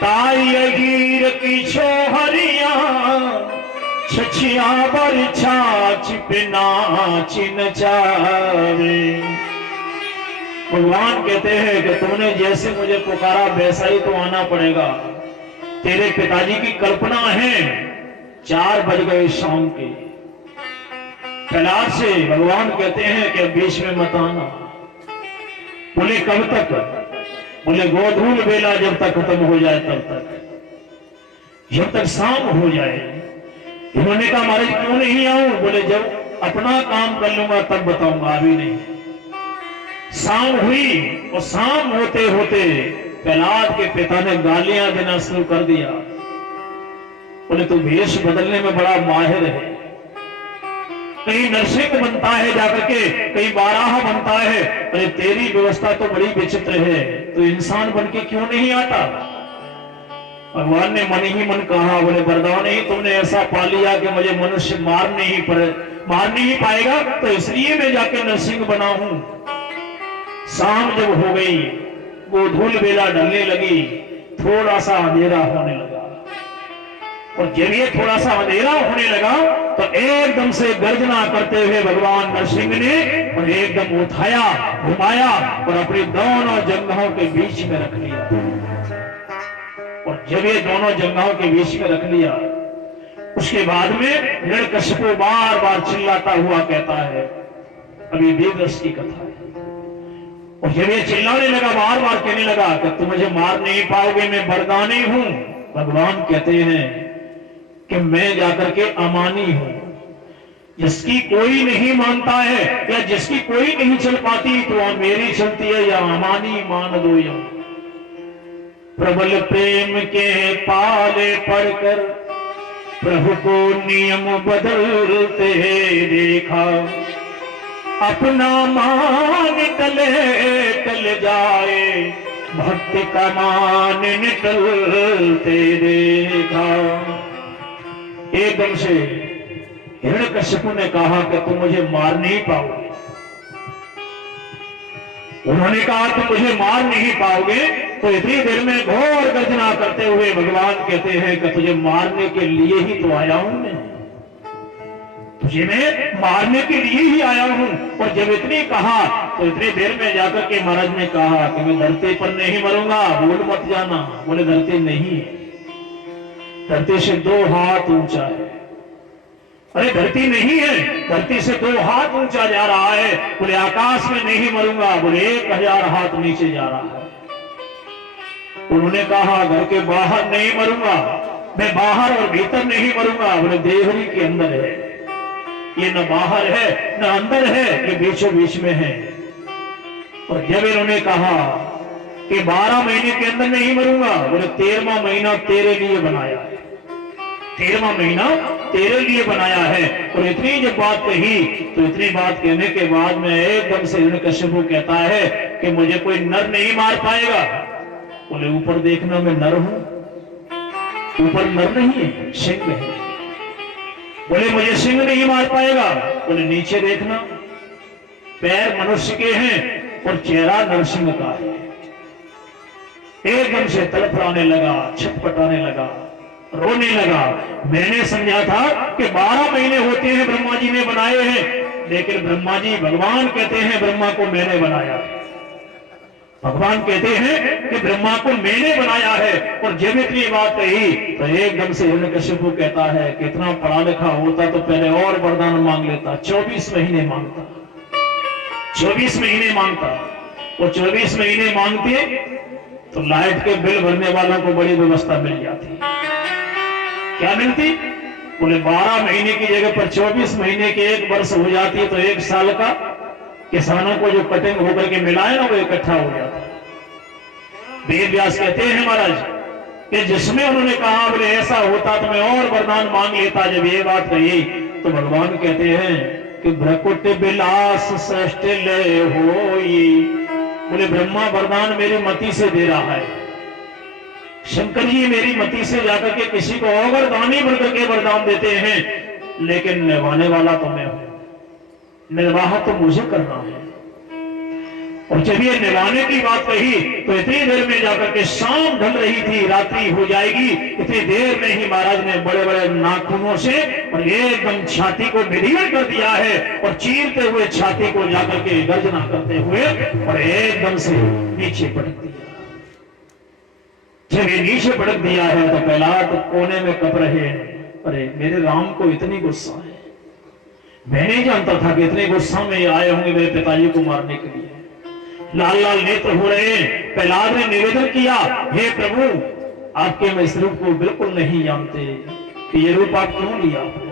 ताई हीर की छोहरिया छछिया पर छाछ पे नाच नचावे। भगवान कहते हैं कि तुमने जैसे मुझे पुकारा वैसा ही तो आना पड़ेगा। तेरे पिताजी की कल्पना है 4 बज गए शाम के। प्रहलाद से भगवान कहते हैं कि बीच में मत आना। बोले कब तक? बोले गोधूल बेला जब तक खत्म हो जाए तब तक, जब तक शाम हो जाए। इन्होंने कहा महाराज क्यों नहीं आऊं? बोले जब अपना काम कर लूंगा तब बताऊंगा, अभी नहीं। शाम हुई और शाम होते होते प्रहलाद के पिता ने गालियां देना शुरू कर दिया। बोले तू वेश बदलने में बड़ा माहिर है, कहीं नरसिंह बनता है जाकर के, कहीं बाराह बनता है। अरे तेरी व्यवस्था तो बड़ी विचित्र है, तो इंसान बन के क्यों नहीं आता? भगवान ने मन ही मन कहा, बोले वरदान ही तुमने ऐसा पा लिया कि मुझे मनुष्य मार नहीं पाएगा, तो इसलिए मैं जाके नरसिंह बना हूं। शाम जब हो गई, गोधूल बेला ढलने लगी, थोड़ा सा अंधेरा होने लगा। और जब ये थोड़ा सा अंधेरा होने लगा तो एकदम से गर्जना करते हुए भगवान नरसिंह ने और एकदम उठाया, घुमाया और अपनी दोनों जंघों के बीच में रख लिया। और जब ये दोनों जंघों के बीच में रख लिया, उसके बाद में हिरण्यकशिपु बार बार चिल्लाता हुआ कहता है, अभी वेदव्यास की कथा है। और जब ये चिल्लाने लगा, बार बार कहने लगा कि तुम मुझे मार नहीं पाओगे, मैं वरदानी हूं। भगवान कहते हैं कि मैं जाकर के अमानी हूं, जिसकी कोई नहीं मानता है या जिसकी कोई नहीं चल पाती तो मेरी चलती है, या अमानी मान दो। या प्रबल प्रेम के पाले पड़कर प्रभु को नियम बदलते देखा, अपना मान टल जाए, भक्ति का मान निकलते देखा। एकदम से हिरण्यकशिपु ने कहा कि तुम मुझे मार नहीं पाओगे। उन्होंने कहा तुम मुझे मार नहीं पाओगे, तो इतनी देर में घोर गर्जना करते हुए भगवान कहते हैं कि तुझे मारने के लिए ही तो आया हूं मैं, तुझे मैं मारने के लिए ही आया हूं। और जब इतनी कहा तो इतनी देर में जाकर के महाराज ने कहा कि मैं धरती पर नहीं मरूंगा, भूल मत जाना। बोले धरती नहीं है, धरती से 2 हाथ ऊंचा है। अरे धरती नहीं है, धरती से 2 हाथ ऊंचा जा रहा है। बोले आकाश में नहीं मरूंगा, बोले 1000 हाथ नीचे जा रहा है। उन्होंने कहा घर के बाहर नहीं मरूंगा, मैं बाहर और भीतर नहीं मरूंगा। बोले देवरी के अंदर है, ये न बाहर है न अंदर है, ये बीचों बीच में है। और जब इन्होंने कहा कि 12 महीने के अंदर नहीं मरूंगा, बोले 13वां महीना तेरे लिए बनाया है, 13वां महीना तेरे लिए बनाया है। और इतनी जब बात कही तो इतनी बात कहने के बाद में एकदम से हिरण्यकशिपु कहता है कि मुझे कोई नर नहीं मार पाएगा। बोले ऊपर देखना मैं नर हूं, ऊपर नर नहीं है, सिंह है। बोले मुझे सिंह नहीं मार पाएगा। बोले नीचे देखना, पैर मनुष्य के हैं और चेहरा नरसिंह का है। एकदम से तड़फड़ाने लगा, छटपटाने लगा, रोने लगा। मैंने समझा था कि 12 महीने होते हैं ब्रह्मा जी ने बनाए हैं, लेकिन ब्रह्मा जी भगवान कहते हैं ब्रह्मा को मैंने बनाया है। भगवान कहते हैं कि ब्रह्मा को मैंने बनाया है। और जब इतनी बात कही तो एकदम से हिरण्यकशिपु कहता है कि इतना पढ़ा लिखा होता तो पहले और वरदान मांग लेता। 24 महीने मांगता, 24 महीने मांगता। और 24 महीने मांगते तो लाइट के बिल भरने वालों को बड़ी व्यवस्था मिल जाती। क्या मिलती? बोले 12 महीने की जगह पर 24 महीने के 1 वर्ष हो जाती, तो 1 साल का किसानों को जो कटिंग होकर के मिला है ना, वो इकट्ठा हो जाता। वेदव्यास कहते हैं महाराज कि जिसमें उन्होंने कहा बोले ऐसा होता तो मैं और वरदान मांग लेता। जब ये बात कही तो भगवान कहते हैं कि भ्रकुट विलास सृष्टि ले होई। बोले ब्रह्मा वरदान मेरी मति से दे रहा है, शंकर जी मेरी मति से जाकर के किसी को और दानी बनकर के वरदान देते हैं, लेकिन निभाने वाला तो मैं हूं, निर्वाह तो मुझे करना है। और जब ये निभाने की बात कही तो इतनी देर में जाकर के शाम ढल रही थी, रात्रि हो जाएगी, इतनी देर में ही महाराज ने बड़े बड़े नाखूनों से और एकदम छाती को विदीर्ण कर दिया है और चीरते हुए छाती को जाकर के गर्जना करते हुए और एकदम से नीचे पटक दिया। जब ये नीचे पटक दिया है तो प्रहलाद कोने में कप रहे हैं, अरे मेरे राम को इतनी गुस्सा है, मैं नहीं जानता था कि इतने गुस्सा में आए होंगे मेरे पिताजी को मारने के लिए। लाल लाल नेत्र हो रहे हैं। प्रहलाद ने निवेदन किया, हे प्रभु आपके मैं इस रूप को बिल्कुल नहीं जानते कि ये रूप आप क्यों लिया आपने।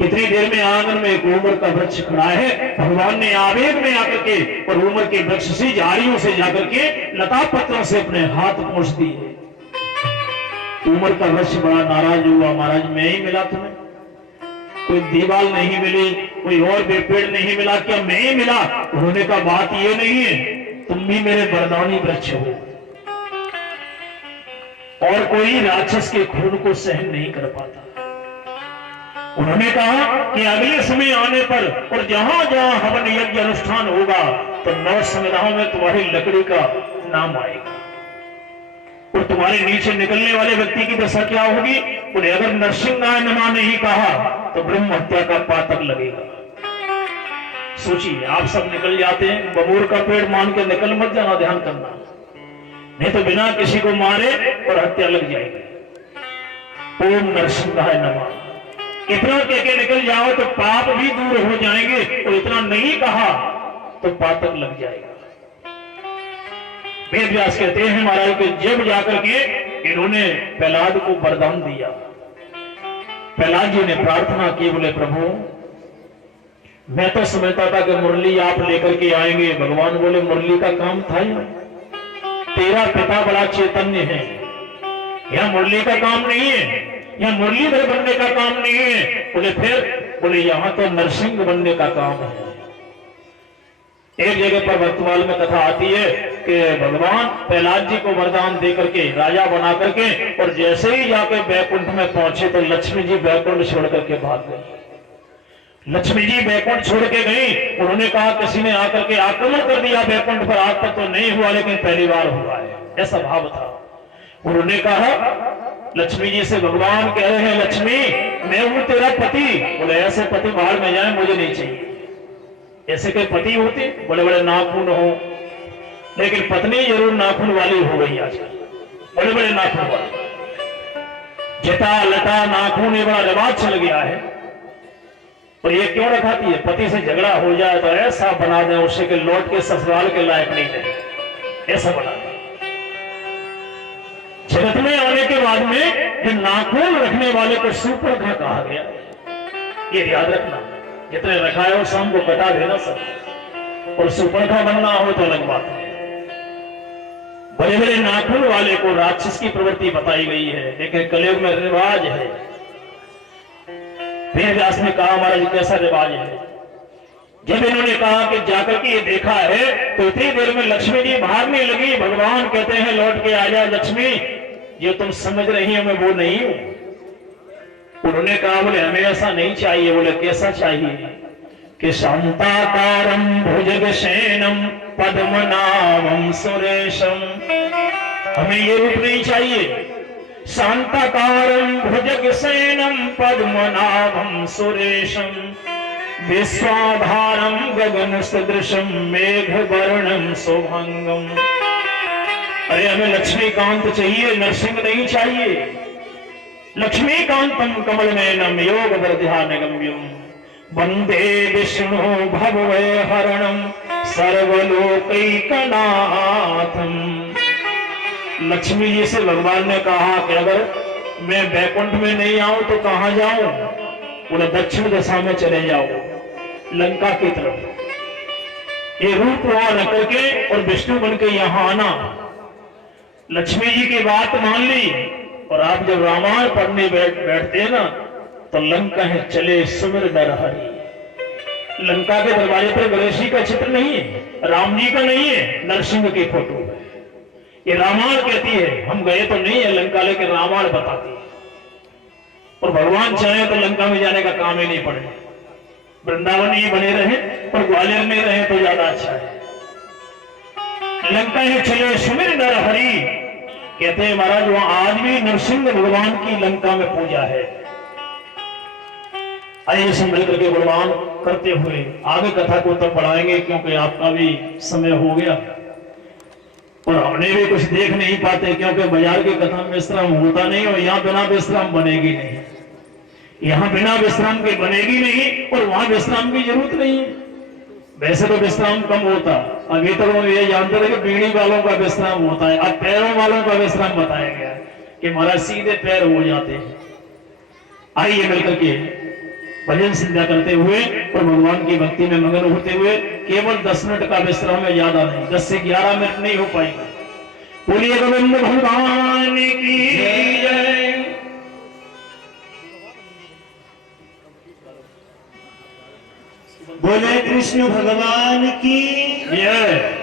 इतनी देर में आंगन में एक उमर का वृक्ष खड़ा है, भगवान ने आवेग में आकर के और उमर के वृक्ष से झाड़ियों से जाकर के लता पत्रों से अपने हाथ पोंछ दिए। उमर का वृक्ष बड़ा नाराज हुआ, महाराज मैं ही मिला तुम्हें, कोई दीवाल नहीं मिली, कोई और पेड़ नहीं मिला, क्या मैं ही मिला। उन्होंने कहा बात ये नहीं है, तुम भी मेरे वरदानी वृक्ष हो और कोई राक्षस के खून को सहन नहीं कर पाता। उन्होंने कहा कि अगले समय आने पर और जहां जहां हवन यज्ञ अनुष्ठान होगा तो 9 संविधाओं में तुम्हारी लकड़ी का नाम आएगा और तुम्हारे नीचे निकलने वाले व्यक्ति की दशा क्या होगी। उन्हें अगर नरसिंहाय नमः नहीं कहा तो ब्रह्म हत्या का पातक लगेगा। सोचिए, आप सब निकल जाते हैं, बबूर का पेड़ मान के निकल मत जाना, ध्यान करना, नहीं तो बिना किसी को मारे और हत्या लग जाएगी। ओम नरसिंहाय नमः इतना कह के निकल जाओ तो पाप भी दूर हो जाएंगे और इतना नहीं कहा तो पातक लग जाएगा। वेद व्यास कहते हैं महाराज के जब जाकर के इन्होंने प्रहलाद को वरदान दिया, प्रहलाद जी ने प्रार्थना की, बोले प्रभु मैं तो समझता था कि मुरली आप लेकर के आएंगे। भगवान बोले मुरली का काम था ही, तेरा पिता बड़ा चैतन्य है, यह मुरली का काम नहीं है, यह मुरलीधर बनने का काम नहीं है। बोले फिर, बोले यहां तो नरसिंह बनने का काम है। एक जगह पर वर्तमान में कथा आती है कि भगवान प्रहलाद जी को वरदान दे करके राजा बना करके और जैसे ही जाके बैकुंठ में पहुंचे तो लक्ष्मी जी बैकुंठ छोड़ करके भाग गई। लक्ष्मी जी बैकुंठ छोड़ के गई। उन्होंने कहा किसी ने आकर के आक्रमण कर दिया बैकुंठ पर, आज तक तो नहीं हुआ लेकिन पहली बार हुआ है, ऐसा भाव था। उन्होंने कहा लक्ष्मी जी से, भगवान कह रहे हैं लक्ष्मी मैं हूं तेरा पति। बोले ऐसे पति बाहर में जाए, मुझे नहीं चाहिए। ऐसे कोई पति होते बड़े बड़े नाखून हो, लेकिन पत्नी जरूर नाखून वाली हो गई आजकल, बड़े बड़े नाखून वाली, जटा लटा नाखून ये बड़ा रिवाज चल गया है। और ये क्यों रखाती है, पति से झगड़ा हो जाए तो ऐसा बना दे उससे कि लौट के ससुराल के लायक नहीं रहे, ऐसा बना दे। जगत में आने के बाद में जो नाखून रखने वाले को सुपर्णखा कहा गया, ये याद रखना। जितने रखा है वो शाम को कटा देना सब, और सुपर्णखा बनना हो तो अलग बात है। बड़े बड़े नाखून वाले को राक्षस की प्रवृत्ति बताई गई है, लेकिन कलयुग में रिवाज है। वेद व्यास ने कहा महाराज कैसा रिवाज है। जब इन्होंने कहा कि जाकर के ये देखा है तो इतनी देर में लक्ष्मी जी भागने लगी। भगवान कहते हैं लौट के आ जा लक्ष्मी, जो तुम समझ रही हो मैं वो नहीं हूं। उन्होंने कहा बोले हमें ऐसा नहीं चाहिए। बोले कैसा चाहिए कि शांताकारं भुजगशयनं पद्मनाभं सुरेशम, हमें ये रूप नहीं चाहिए। शांताकारं भुजगशयनं पद्मनाभं सुरेशम विश्वाधारं गगन सदृशं मेघवर्णं शुभंगम। अरे हमें लक्ष्मीकांत चाहिए, नरसिंह नहीं चाहिए। लक्ष्मीकांतम कमलनयनम योग ध्यानगम्यम वंदे विष्णु भवभयहरणं सर्वलोकैकनाथम। लक्ष्मी जी से भगवान ने कहा कि अगर मैं बैकुंठ में नहीं आऊं तो कहां जाऊं। बोले दक्षिण दिशा में चले जाओ, लंका की तरफ। ये रूप वहां रख करके और विष्णु बन के यहां आना। लक्ष्मी जी की बात मान ली। और आप जब रामायण पढ़ने बैठते हैं ना तो लंका है चले सुमिर नरहरि। लंका के दरवाजे पर गणेश जी का चित्र नहीं है, राम जी का नहीं है, नरसिंह की फोटो है। ये रामायण कहती है, हम गए तो नहीं है लंका, लेकिन रामायण बताती है। और भगवान चाहे तो लंका में जाने का काम ही नहीं पड़े, वृंदावन ही बने रहे और ग्वालियर में रहे तो ज्यादा अच्छा है। लंका है चले सुमिर नर हरि, कहते हैं महाराज वहां आज भी नरसिंह भगवान की लंका में पूजा है। आइए सब मिलकर के गुणगान करते हुए आगे कथा को तब बढ़ाएंगे, क्योंकि आपका भी समय हो गया और हमने भी कुछ देख नहीं पाते, क्योंकि बाजार की कथा में विश्राम होता नहीं और यहाँ बिना विश्राम बनेगी नहीं, यहाँ बिना विश्राम के बनेगी नहीं और वहां विश्राम की जरूरत नहीं है। वैसे तो विश्राम कम होता, अभी तक हम ये जानते थे कि बीड़ी वालों का विश्राम होता है, अब पैरों वालों का विश्राम बताया गया कि महाराज सीधे पैर हो जाते हैं। आइए मिलकर के भजन संध्या करते हुए और भगवान की भक्ति में मगन होते हुए केवल 10 मिनट का विश्राम है, ज्यादा नहीं, 10 से 11 मिनट नहीं हो पाएगा। बोलिए गोविंद भगवान की जय। बोले कृष्ण भगवान की जय।